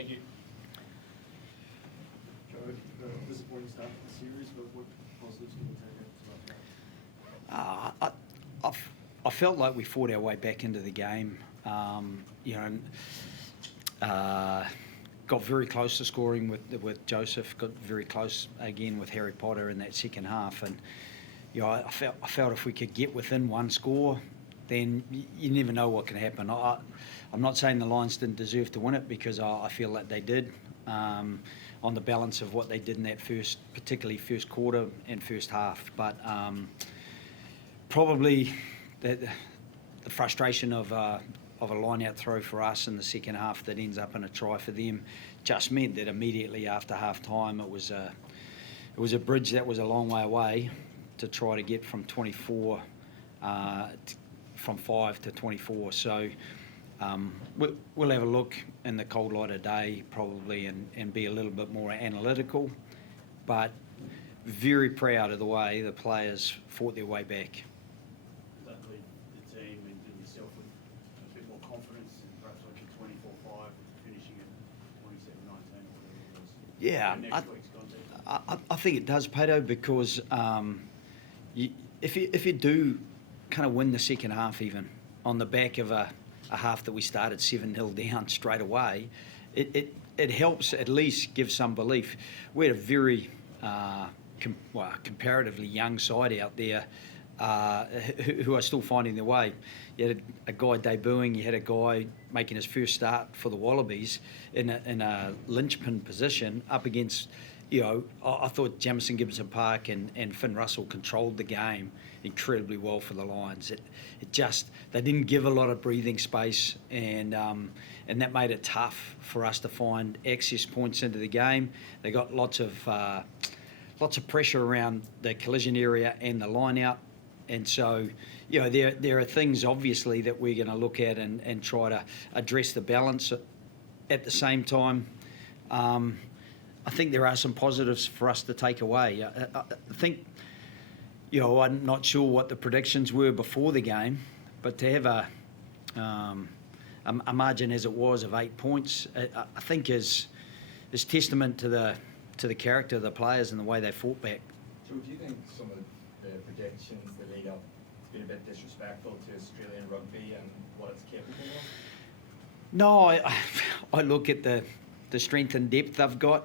Thank you. Joe, disappointing start to the series, but what positives can you take out to that? I felt like we fought our way back into the game, and got very close to scoring with Joseph. Got very close again with Harry Potter in that second half, and I felt if we could get within one score, then you never know what can happen. I'm not saying the Lions didn't deserve to win it, because I feel that they did, on the balance of what they did in that particularly first quarter and first half. But probably the frustration of a line-out throw for us in the second half that ends up in a try for them just meant that immediately after half-time it was a bridge that was a long way away to try to get from 24, from 5 to 24. So we'll have a look in the cold light of day probably and be a little bit more analytical, but very proud of the way the players fought their way back. Does that leave the team and yourself with a bit more confidence and perhaps like a 24-5 finishing at 27-19 or whatever it was? Yeah, Next week's context. I think it does, Pato, because if you do kind of win the second half even on the back of a half that we started 7-0 down straight away, it helps at least give some belief. We had a very comparatively young side out there who are still finding their way. You had a guy debuting, you had a guy making his first start for the Wallabies in a linchpin position up against, I thought Jamison Gibson Park and Finn Russell controlled the game incredibly well for the Lions. They didn't give a lot of breathing space, and that made it tough for us to find access points into the game. They got lots of pressure around the collision area and the line out, and so there are things obviously that we're going to look at and try to address the balance. At the same time, I think there are some positives for us to take away. I think, I'm not sure what the predictions were before the game, but to have a margin as it was of 8 points, I think is testament to the character of the players and the way they fought back. Joe, do you think some of the predictions that lead up has been a bit disrespectful to Australian rugby and what it's capable of? No, I look at the strength and depth they've got.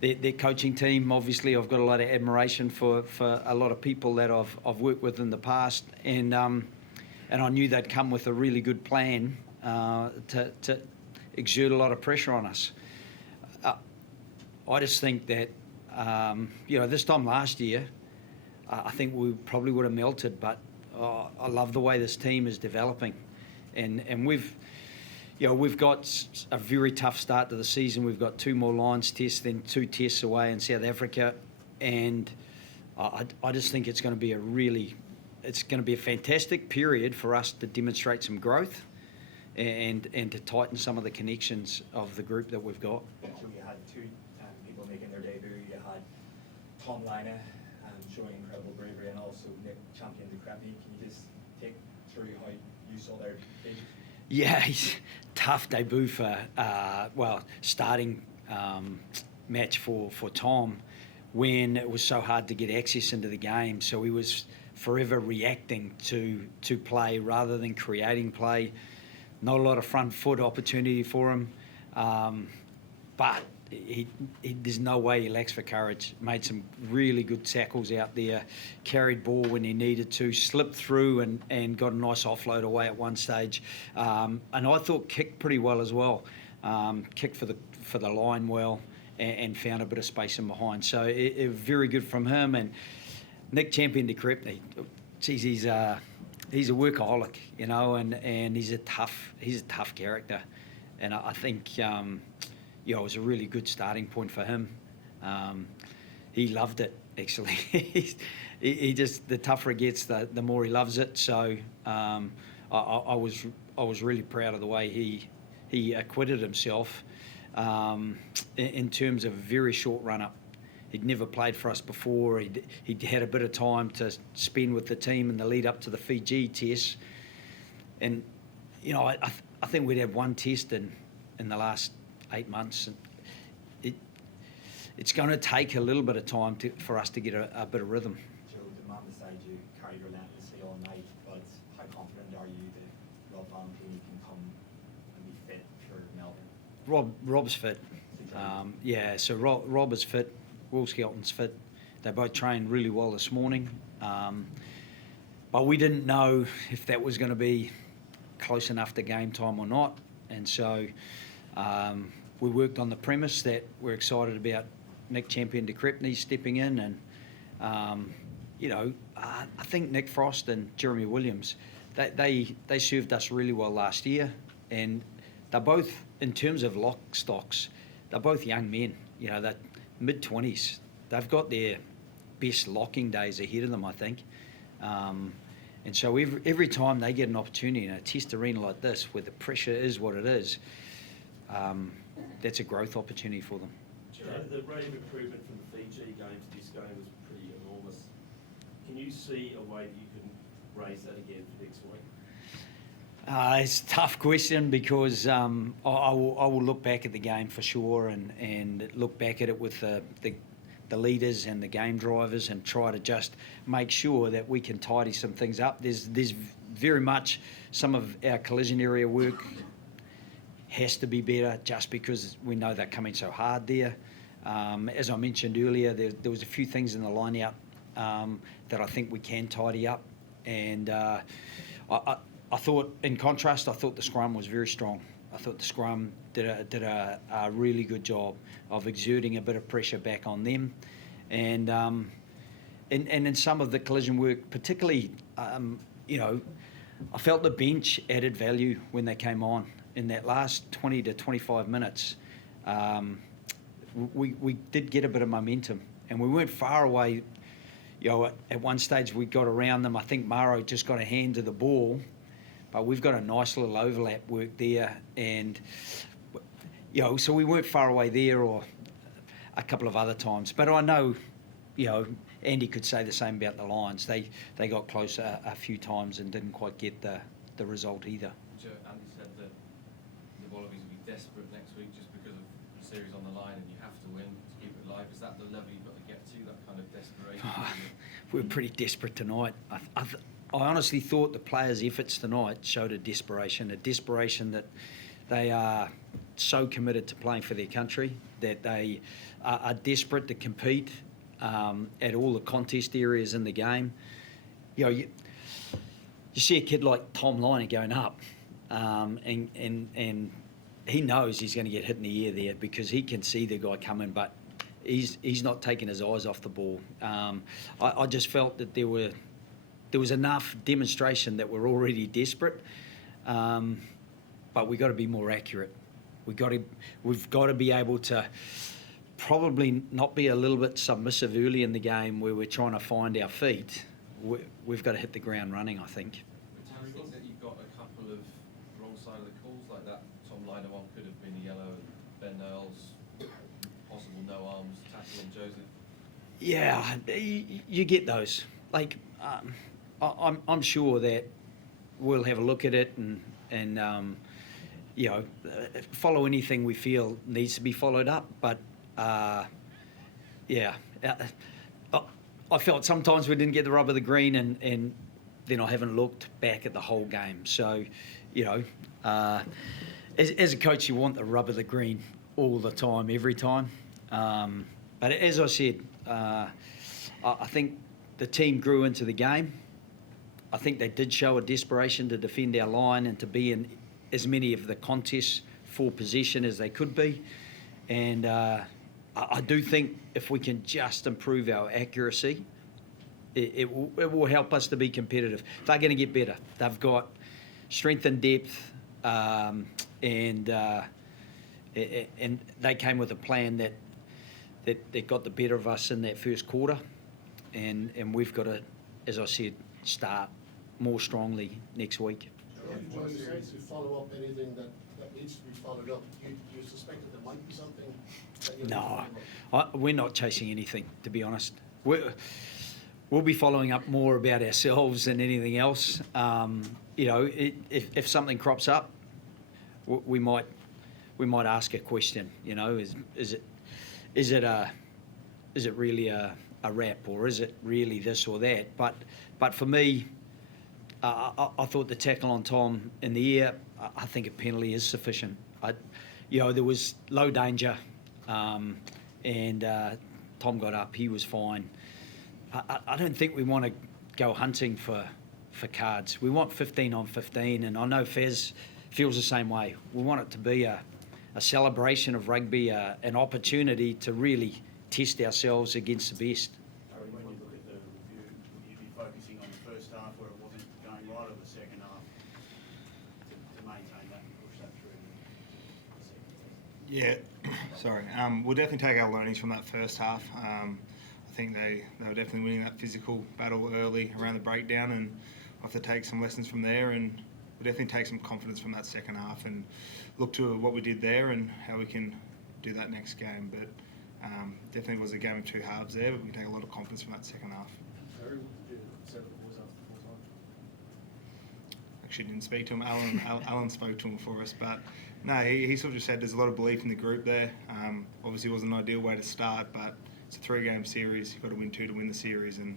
Their coaching team, obviously, I've got a lot of admiration for a lot of people that I've worked with in the past, and I knew they'd come with a really good plan to exert a lot of pressure on us. I just think that this time last year, I think we probably would have melted, but I love the way this team is developing, and we've got a very tough start to the season. We've got 2 more Lions tests, then 2 tests away in South Africa, and I just think it's going to be a fantastic period for us to demonstrate some growth and to tighten some of the connections of the group that we've got. So you had 2 people making their debut. You had Tom Lina showing incredible bravery, and also Nick champion de Crepy. Can you just take through how you saw their debut? Yeah, he's tough debut for starting match for Tom when it was so hard to get access into the game. So he was forever reacting to play rather than creating play. Not a lot of front foot opportunity for him, but there's no way he lacks for courage. Made some really good tackles out there, carried ball when he needed to, slipped through and got a nice offload away at one stage. And I thought kicked pretty well as well. Kicked for the line well and found a bit of space in behind. So it very good from him. And Nick champion de Crepy, geez, he's a workaholic, and he's a tough character. And I think it was a really good starting point for him. He loved it, actually. he just, the tougher it gets, the more he loves it. So I was really proud of the way he acquitted himself in terms of a very short run-up. He'd never played for us before. He'd had a bit of time to spend with the team in the lead up to the Fiji test. And, I think we'd have one test in in the last 8 months. It's going to take a little bit of time for us to get a bit of rhythm. Joe, the man beside you carried relentlessly all night, but how confident are you that Rob Valentini can come and be fit for Melbourne? Rob's fit. Yeah, so Rob is fit. Will Skelton's fit. They both trained really well this morning. But we didn't know if that was going to be close enough to game time or not. And so we worked on the premise that we're excited about Nick Champion de Crepney stepping in. And, I think Nick Frost and Jeremy Williams, they served us really well last year. And they're both, in terms of lock stocks, they're both young men. They're mid-20s. They've got their best locking days ahead of them, I think. And so every time they get an opportunity in a test arena like this, where the pressure is what it is, that's a growth opportunity for them. The rate of improvement from the Fiji game to this game was pretty enormous. Can you see a way that you can raise that again for next week? It's a tough question because I will look back at the game for sure and look back at it with the leaders and the game drivers and try to just make sure that we can tidy some things up. There's very much some of our collision area work has to be better just because we know they're coming so hard there. As I mentioned earlier, there was a few things in the line-out that I think we can tidy up. And I thought, in contrast, I thought the scrum was very strong. I thought the scrum did a really good job of exerting a bit of pressure back on them. And in some of the collision work, particularly, I felt the bench added value when they came on. In that last 20 to 25 minutes, we did get a bit of momentum. And we weren't far away. At one stage we got around them. I think Maro just got a hand to the ball. But we've got a nice little overlap work there, and so we weren't far away there, or a couple of other times. But I know, Andy could say the same about the Lions. They got close a few times and didn't quite get the result either. Andy said that the Wallabies will be desperate next week just because of the series on the line, and you have to win to keep it alive. Is that the level you've got to get to? That kind of desperation? We're pretty desperate tonight. I honestly thought the players' efforts tonight showed a desperation that they are so committed to playing for their country, that they are desperate to compete at all the contest areas in the game. You see a kid like Tom Liner going up, and he knows he's going to get hit in the air there because he can see the guy coming, but he's not taking his eyes off the ball. I just felt that there was enough demonstration that we're already desperate, but we've got to be more accurate. We've got to be able to probably not be a little bit submissive early in the game where we're trying to find our feet. We've got to hit the ground running, I think. Do you think that you've got a couple of wrong side of the calls like that? Tom Liner one could have been a yellow, Ben Earls, possible no arms tackle on Joseph. Yeah, you get those. Like, I'm sure that we'll have a look at it and follow anything we feel needs to be followed up. But I felt sometimes we didn't get the rub of the green, and then I haven't looked back at the whole game. So, as a coach, you want the rub of the green all the time, every time. But as I said, I think the team grew into the game. I think they did show a desperation to defend our line and to be in as many of the contests for possession as they could be. And I do think if we can just improve our accuracy, it will help us to be competitive. They're going to get better. They've got strength and depth, and they came with a plan that got the better of us in that first quarter. And we've got to, as I said, start more strongly next week. Joe, you said to follow up anything that needs to be followed up. Do you suspect that there might be something that you No, we're not chasing anything, to be honest. We'll be following up more about ourselves than anything else. If something crops up, we might we might ask a question. You know, is it really a wrap, or is it really this or that? But for me, I thought the tackle on Tom in the air, I think a penalty is sufficient. There was low danger, and Tom got up. He was fine. I don't think we want to go hunting for cards. We want 15 on 15, and I know Fez feels the same way. We want it to be a celebration of rugby, an opportunity to really test ourselves against the best. Harry, when you look at the review, would you be focusing on the first half where it wasn't going right, or the second half to maintain that and push that through the second test? Yeah, sorry. We'll definitely take our learnings from that first half. I think they were definitely winning that physical battle early around the breakdown, and we'll have to take some lessons from there, and we'll definitely take some confidence from that second half and look to what we did there and how we can do that next game. But definitely was a game of two halves there, but we can take a lot of confidence from that second half. Harry, what did you say to the boys after the full time? Actually didn't speak to him. Alan spoke to him for us, but no, he sort of just said there's a lot of belief in the group there. Obviously, it wasn't an ideal way to start, but it's a 3-game series. You've got to win 2 to win the series, and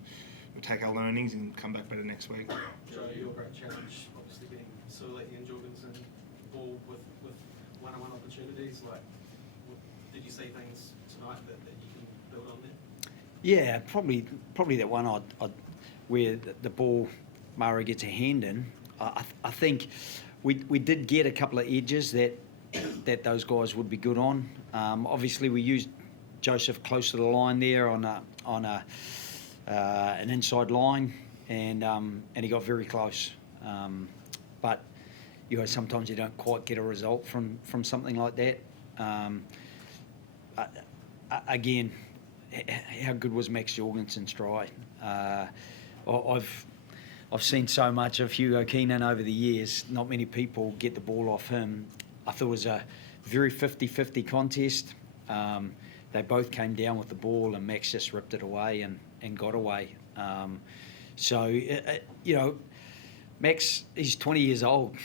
we'll take our learnings and come back better next week. Joe, your great challenge, obviously getting Sully and Jorgensen ball with one-on-one opportunities. Like, did you see things tonight that you can build on there? Yeah, probably that one where the ball Murray gets a hand in. I think we did get a couple of edges that those guys would be good on. Obviously, we used Joseph close to the line there on an inside line, and he got very close. But sometimes you don't quite get a result from something like that. Again, how good was Max Jorgensen's try? I've seen so much of Hugo Keenan over the years. Not many people get the ball off him. I thought it was a very 50-50 contest. They both came down with the ball, and Max just ripped it away and got away. Max, he's 20 years old.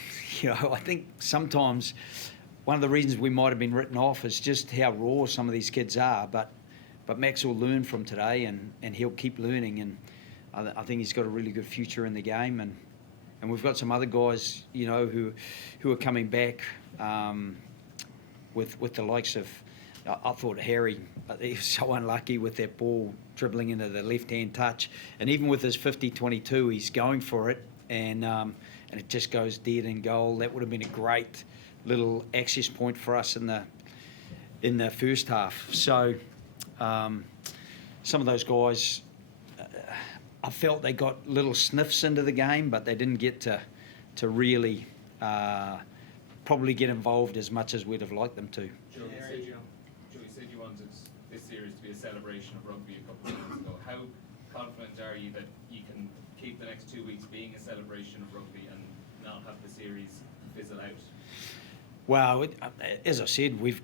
I think sometimes one of the reasons we might have been written off is just how raw some of these kids are. But Max will learn from today, and he'll keep learning. And I think he's got a really good future in the game. And we've got some other guys, who are coming back with the likes of. I thought Harry, he was so unlucky with that ball dribbling into the left-hand touch. And even with his 50-22, he's going for it, and it just goes dead in goal. That would have been a great little access point for us in the first half. So some of those guys, I felt they got little sniffs into the game, but they didn't get to really probably get involved as much as we'd have liked them to. Joe, you said you wanted this series to be a celebration of rugby a couple of months ago. How confident are you that you can keep the next 2 weeks being a celebration of rugby and not have the series fizzle out? Well, as I said, we've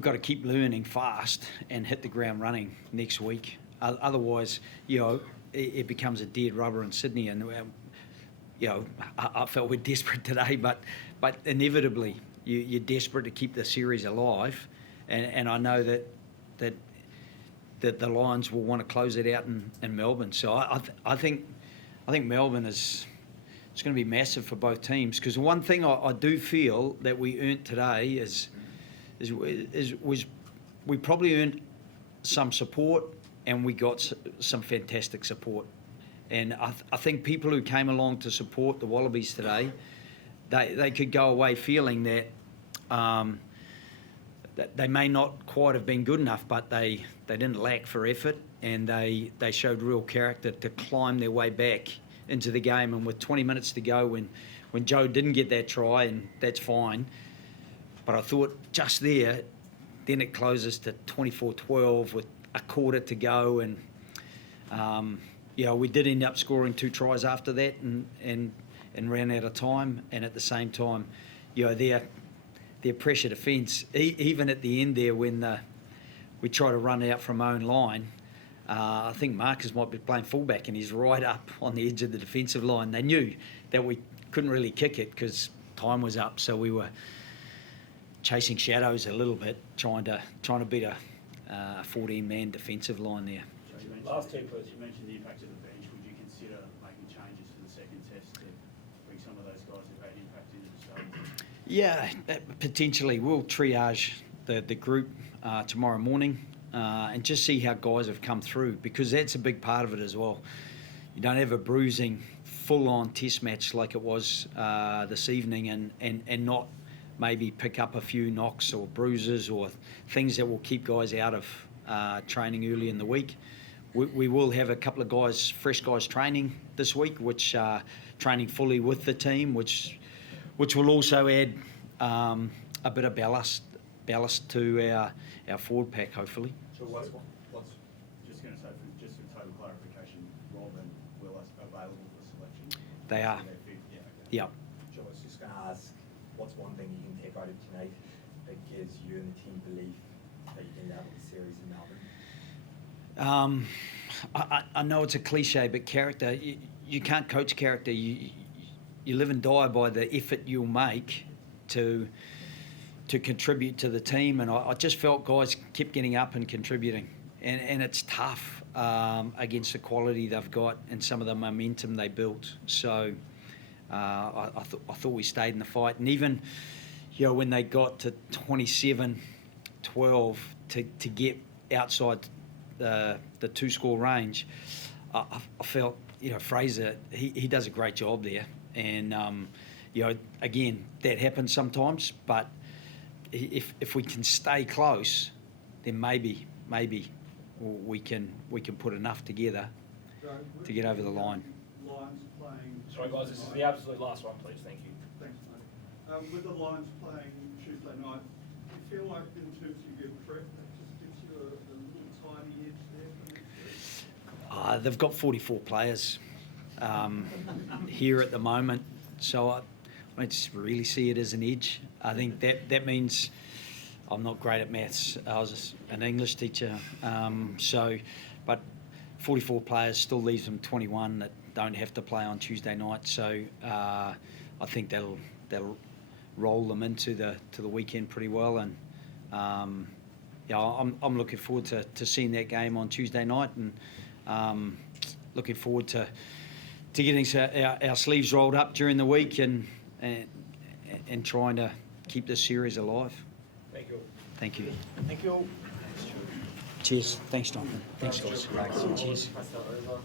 got to keep learning fast and hit the ground running next week. Otherwise, it becomes a dead rubber in Sydney, and I felt we're desperate today, but inevitably you're desperate to keep the series alive, and I know that the Lions will want to close it out in Melbourne. So I think Melbourne it's going to be massive for both teams, because one thing I do feel that we earned today is we probably earned some support, and we got some fantastic support. And I think people who came along to support the Wallabies today, they could go away feeling that they may not quite have been good enough, but they didn't lack for effort, and they showed real character to climb their way back into the game. And with 20 minutes to go, when Joe didn't get that try, and that's fine, but I thought just there, then it closes to 24-12 with a quarter to go, and we did end up scoring 2 tries after that, and ran out of time. And at the same time, their pressure defence, even at the end there when we try to run out from our own line, I think Marcus might be playing fullback, and he's right up on the edge of the defensive line. They knew that we couldn't really kick it because time was up, so we were chasing shadows a little bit, trying to beat a 14-man defensive line there. So you mentioned, Last two, please. you mentioned the impact of the bench. Would you consider making changes for the second test to bring some of those guys who've had impact into the stable? Yeah, potentially. We'll triage the group tomorrow morning and just see how guys have come through, because that's a big part of it as well. You don't have a bruising, full-on test match like it was this evening and not maybe pick up a few knocks or bruises or things that will keep guys out of training early in the week. We will have a couple of guys, fresh guys training this week, which are training fully with the team, which will also add a bit of ballast to our forward pack, hopefully. So what's Just going to say, just for total clarification, Rob and Will are available for selection? They are. So they're fit? Yeah, okay. Yeah. Joe, I was just going to ask, what's one thing you can take out of tonight that gives you and the team belief that you can level the series in Melbourne? I know it's a cliche, but character, you can't coach character. You live and die by the effort you'll make to contribute to the team, and I just felt guys kept getting up and contributing, and it's tough against the quality they've got and some of the momentum they built. So I thought we stayed in the fight, and even when they got to 27-12 to get outside the 2-score range, I felt Fraser, he does a great job there, and again, that happens sometimes, but if we can stay close, then maybe we can put enough together to get over the line. Lions playing. Sorry guys, this is the absolute last one, please, thank you. Thanks, mate. With the Lions playing Tuesday night, do you feel like in terms of your prep, that just gives you a little tiny edge there for next week? They've got 44 players here at the moment, so I just really see it as an edge. I think that means I'm not great at maths. I was an English teacher, but 44 players still leaves them 21 that don't have to play on Tuesday night. So I think that'll roll them into the weekend pretty well, and I'm looking forward to seeing that game on Tuesday night, and looking forward to getting our sleeves rolled up during the week and trying to keep this series alive. Thank you. Thank you. Thank you all. Cheers. Thanks, Jonathan. Thanks, guys. Cheers. Pass that over.